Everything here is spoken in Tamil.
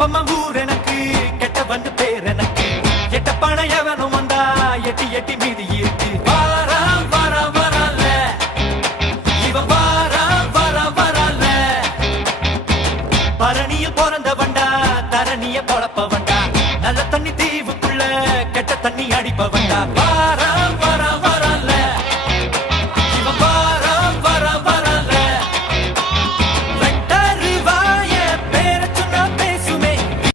கட்டப்பம்மா ஊர் எனக்கு கெட்ட வந்து பேர் எனக்கு எட்ட பணையவனும் வந்தா எட்டி எட்டி மீதி இருக்கு வாரா வாரா வரல இவன் வாரா வாரா வரல பரணியில் பிறந்த வண்டா தரணிய பொழப்ப வண்டா